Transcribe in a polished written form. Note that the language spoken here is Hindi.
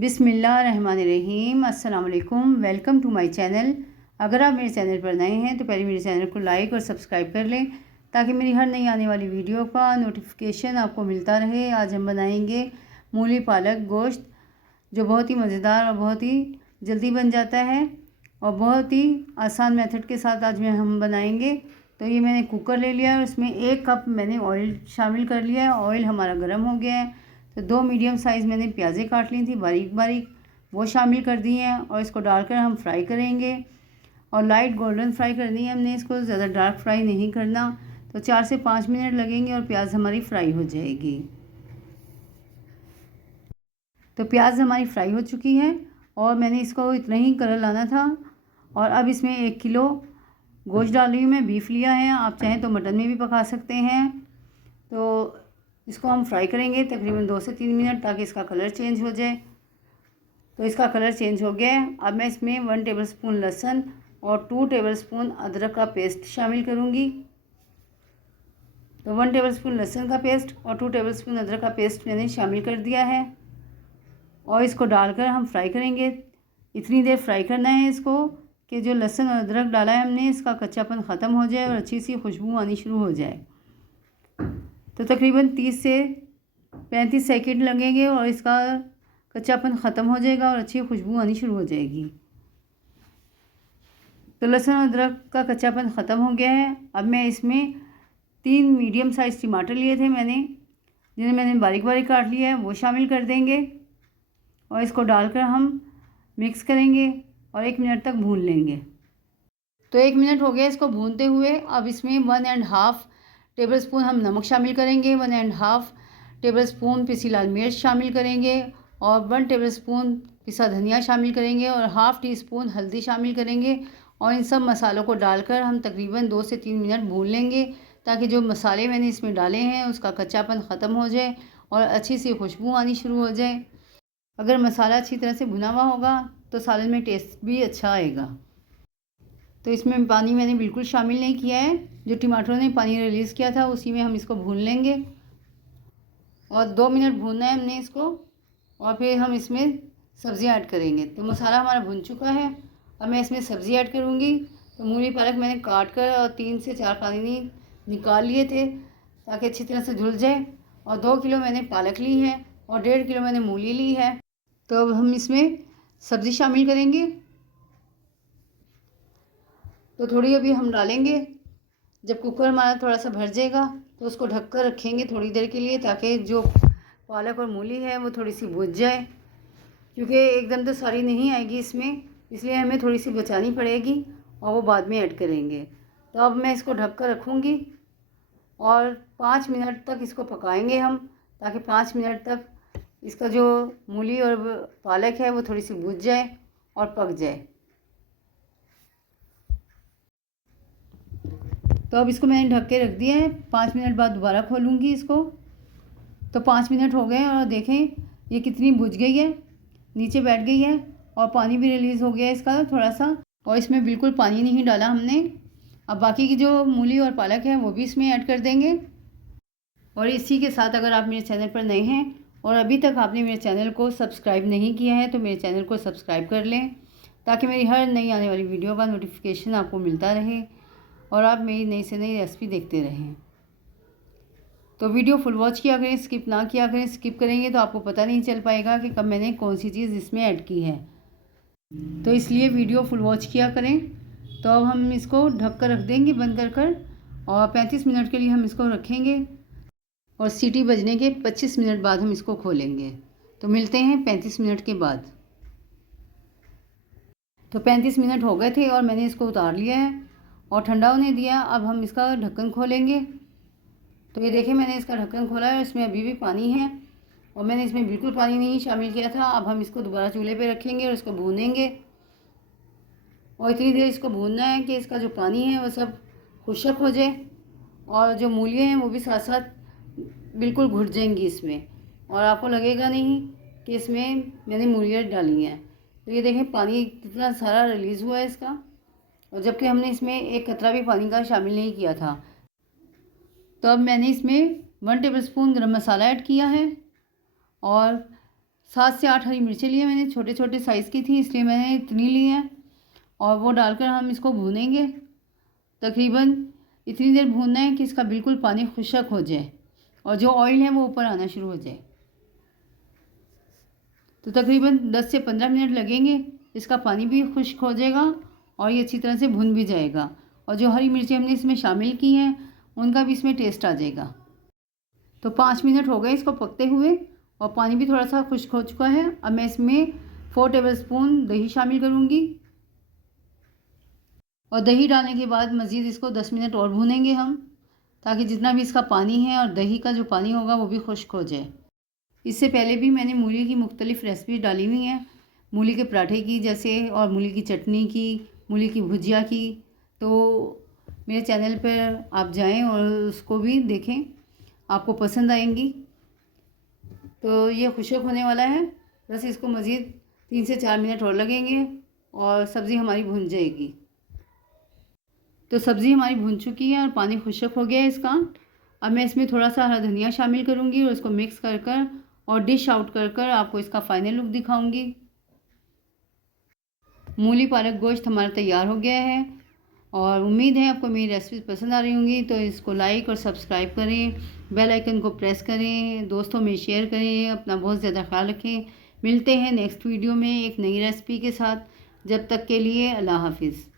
बिस्मिल्लाहिर्रहमानिर्रहीम। अस्सलाम वालेकुम। Welcome to my channel. अगर आप मेरे चैनल पर नए हैं तो पहले मेरे चैनल को लाइक और सब्सक्राइब कर लें ताकि मेरी हर नई आने वाली वीडियो का नोटिफिकेशन आपको मिलता रहे। आज हम बनाएंगे मूली पालक गोश्त, जो बहुत ही मज़ेदार और बहुत ही जल्दी बन जाता है और बहुत ही आसान मेथड के साथ आज में हम बनाएंगे। तो ये मैंने कुकर ले लिया है, उसमें 1 कप मैंने ऑयल शामिल कर लिया है। ऑयल हमारा गर्म हो गया है तो 2 मीडियम साइज़ मैंने प्याज़ें काट ली थी बारीक बारीक, वो शामिल कर दी हैं और इसको डालकर हम फ्राई करेंगे और लाइट गोल्डन फ्राई करनी है हमने इसको, ज़्यादा डार्क फ्राई नहीं करना। तो 4 से 5 मिनट लगेंगे और प्याज हमारी फ्राई हो जाएगी। तो प्याज हमारी फ्राई हो चुकी है और मैंने इसको इतना ही कलर लाना था। और अब इसमें 1 किलो गोश्त डाल रही हूँ मैं, बीफ लिया है, आप चाहें तो मटन में भी पका सकते हैं। तो इसको हम फ्राई करेंगे तकरीबन 2 से 3 मिनट ताकि इसका कलर चेंज हो जाए। तो इसका कलर चेंज हो गया है। अब मैं इसमें 1 टेबलस्पून लहसुन और 2 टेबलस्पून अदरक का पेस्ट शामिल करूँगी। तो 1 टेबलस्पून लहसुन का पेस्ट और 2 टेबलस्पून अदरक का पेस्ट मैंने शामिल कर दिया है और इसको डालकर हम फ्राई करेंगे। इतनी देर फ्राई करना है इसको कि जो लहसुन और अदरक डाला है हमने, इसका कच्चापन ख़त्म हो जाए और अच्छी सी खुशबू आनी शुरू हो जाए। तो तकरीबन 30 से 35 सेकंड लगेंगे और इसका कच्चापन ख़त्म हो जाएगा और अच्छी खुशबू आनी शुरू हो जाएगी। तो लहसुन और अदरक का कच्चापन ख़त्म हो गया है। अब मैं इसमें 3 मीडियम साइज़ टमाटर लिए थे मैंने, जिन्हें मैंने बारीक बारीक काट लिया है, वो शामिल कर देंगे और इसको डालकर हम मिक्स करेंगे और 1 मिनट तक भून लेंगे। तो 1 मिनट हो गया इसको भूनते हुए। अब इसमें 1.5 टेबलस्पून हम नमक शामिल करेंगे, 1.5 टेबलस्पून पिसी लाल मिर्च शामिल करेंगे और 1 टेबलस्पून पिसा धनिया शामिल करेंगे और हाफ़ टी स्पून हल्दी शामिल करेंगे। और इन सब मसालों को डालकर हम तकरीबन 2 से 3 मिनट भून लेंगे ताकि जो मसाले मैंने इसमें डाले हैं उसका कच्चापन ख़त्म हो जाए और अच्छी सी खुशबू आनी शुरू हो जाए। अगर मसाला अच्छी तरह से भुना हुआ होगा तो सालन में टेस्ट भी अच्छा आएगा। तो इसमें पानी मैंने बिल्कुल शामिल नहीं किया है, जो टमाटरों ने पानी रिलीज़ किया था उसी में हम इसको भून लेंगे और 2 मिनट भूनना है हमने इसको और फिर हम इसमें सब्ज़ी ऐड करेंगे। तो मसाला हमारा भुन चुका है, अब मैं इसमें सब्ज़ी ऐड करूँगी। तो मूली पालक मैंने काट कर और 3 से 4 पानी निकाल लिए थे ताकि अच्छी तरह से धुल जाए। और 2 किलो मैंने पालक ली है और 1.5 किलो मैंने मूली ली है। तो अब हम इसमें सब्ज़ी शामिल करेंगे। तो थोड़ी अभी हम डालेंगे, जब कुकर हमारा थोड़ा सा भर जाएगा तो उसको ढक कर रखेंगे थोड़ी देर के लिए ताकि जो पालक और मूली है वो थोड़ी सी भुज जाए, क्योंकि एकदम तो सारी नहीं आएगी इसमें, इसलिए हमें थोड़ी सी बचानी पड़ेगी और वो बाद में ऐड करेंगे। तो अब मैं इसको ढक कर रखूँगी और 5 मिनट तक इसको पकाएंगे हम, ताकि 5 मिनट तक इसका जो मूली और पालक है वो थोड़ी सी भुज जाए और पक जाए। तो अब इसको मैंने ढक के रख दिया है, 5 मिनट बाद दोबारा खोलूँगी इसको। तो 5 मिनट हो गए और देखें ये कितनी भुज गई है, नीचे बैठ गई है और पानी भी रिलीज़ हो गया है इसका थोड़ा सा, और इसमें बिल्कुल पानी नहीं डाला हमने। अब बाकी की जो मूली और पालक है वो भी इसमें ऐड कर देंगे। और इसी के साथ अगर आप मेरे चैनल पर नए हैं और अभी तक आपने मेरे चैनल को सब्सक्राइब नहीं किया है तो मेरे चैनल को सब्सक्राइब कर लें ताकि मेरी हर नई आने वाली वीडियो का नोटिफिकेशन आपको मिलता रहे और आप मेरी नई से नई रेसिपी देखते रहें। तो वीडियो फुल वॉच किया करें, स्किप ना किया करें। स्किप करेंगे तो आपको पता नहीं चल पाएगा कि कब मैंने कौन सी चीज़ इसमें ऐड की है, तो इसलिए वीडियो फुल वॉच किया करें। तो अब हम इसको ढक कर रख देंगे बंद कर और 35 मिनट के लिए हम इसको रखेंगे और सीटी बजने के 25 मिनट बाद हम इसको खोलेंगे। तो मिलते हैं 35 मिनट के बाद। तो 35 मिनट हो गए थे और मैंने इसको उतार लिया है और ठंडा होने दिया। अब हम इसका ढक्कन खोलेंगे। तो ये देखें मैंने इसका ढक्कन खोला है, इसमें अभी भी पानी है और मैंने इसमें बिल्कुल पानी नहीं शामिल किया था। अब हम इसको दोबारा चूल्हे पे रखेंगे और इसको भूनेंगे और इतनी देर इसको भूनना है कि इसका जो पानी है वो सब खुशक हो जाए और जो मूलियाँ हैं वो भी साथ साथ बिल्कुल घुट जाएंगी इसमें और आपको लगेगा नहीं कि इसमें मैंने मूलियाँ डाली हैं। तो ये देखें पानी कितना सारा रिलीज़ हुआ है इसका, और जबकि हमने इसमें एक कतरा भी पानी का शामिल नहीं किया था। तो अब मैंने इसमें 1 टेबलस्पून गरम मसाला ऐड किया है और 7 से 8 हरी मिर्चें लिए मैंने, छोटे छोटे साइज़ की थी इसलिए मैंने इतनी ली है। और वो डालकर हम इसको भूनेंगे। तकरीबन इतनी देर भूनना है कि इसका बिल्कुल पानी खुश्क हो जाए और जो ऑयल है वो ऊपर आना शुरू हो जाए। तो तकरीबन 10 से 15 मिनट लगेंगे, इसका पानी भी खुश्क हो जाएगा और ये अच्छी तरह से भुन भी जाएगा। और जो हरी मिर्ची हमने इसमें शामिल की हैं उनका भी इसमें टेस्ट आ जाएगा। तो 5 मिनट हो गए इसको पकते हुए और पानी भी थोड़ा सा खुश्क हो चुका है। अब मैं इसमें 4 टेबलस्पून दही शामिल करूँगी और दही डालने के बाद मज़ीद इसको 10 मिनट और भूनेंगे हम, ताकि जितना भी इसका पानी है और दही का जो पानी होगा वो भी खुश्क हो जाए। इससे पहले भी मैंने मूली की मुख्तलिफ़ रेसिपी डाली हुई हैं, मूली के पराठे की जैसे, और मूली की चटनी की, मूली की भुजिया की। तो मेरे चैनल पर आप जाएं और उसको भी देखें, आपको पसंद आएंगी। तो ये खुश्क होने वाला है, बस इसको मज़ीद 3 से 4 मिनट और लगेंगे और सब्ज़ी हमारी भुन जाएगी। तो सब्ज़ी हमारी भुन चुकी है और पानी खुश्क हो गया है इसका। अब मैं इसमें थोड़ा सा हरा धनिया शामिल करूँगी और इसको मिक्स कर कर और डिश आउट कर कर आपको इसका फ़ाइनल लुक दिखाऊँगी। मूली पालक गोश्त हमारा तैयार हो गया है और उम्मीद है आपको मेरी रेसिपी पसंद आ रही होंगी। तो इसको लाइक और सब्सक्राइब करें, बेल आइकन को प्रेस करें, दोस्तों में शेयर करें, अपना बहुत ज़्यादा ख्याल रखें। मिलते हैं नेक्स्ट वीडियो में एक नई रेसिपी के साथ। जब तक के लिए अल्लाह हाफिज़।